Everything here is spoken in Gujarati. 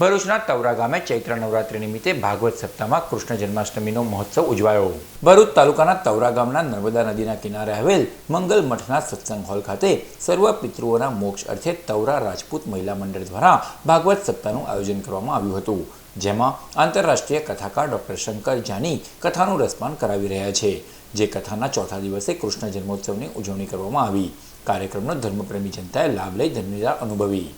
ભરૂચના તવરા ગામે ચૈત્ર નવરાત્રિ નિમિત્તે ભાગવત સપ્તાહમાં કૃષ્ણ જન્માષ્ટમીનો મહોત્સવ ઉજવાયો। ભરૂચ તાલુકાના તવરા ગામના નર્મદા નદીના કિનારે આવેલ મંગલ મઠના સત્સંગ હોલ ખાતે સર્વ પિતૃઓના મોક્ષ અર્થે તવરા રાજપૂત મહિલા મંડળ દ્વારા ભાગવત સપ્તાહનું આયોજન કરવામાં આવ્યું હતું, જેમાં આંતરરાષ્ટ્રીય કથાકાર ડોક્ટર શંકર જાની કથાનું રસપાન કરાવી રહ્યા છે, જે કથાના ચોથા દિવસે કૃષ્ણ જન્મોત્સવની ઉજવણી કરવામાં આવી। કાર્યક્રમનો ધર્મપ્રેમી જનતાએ લાભ લઈ ધન્યતા અનુભવી।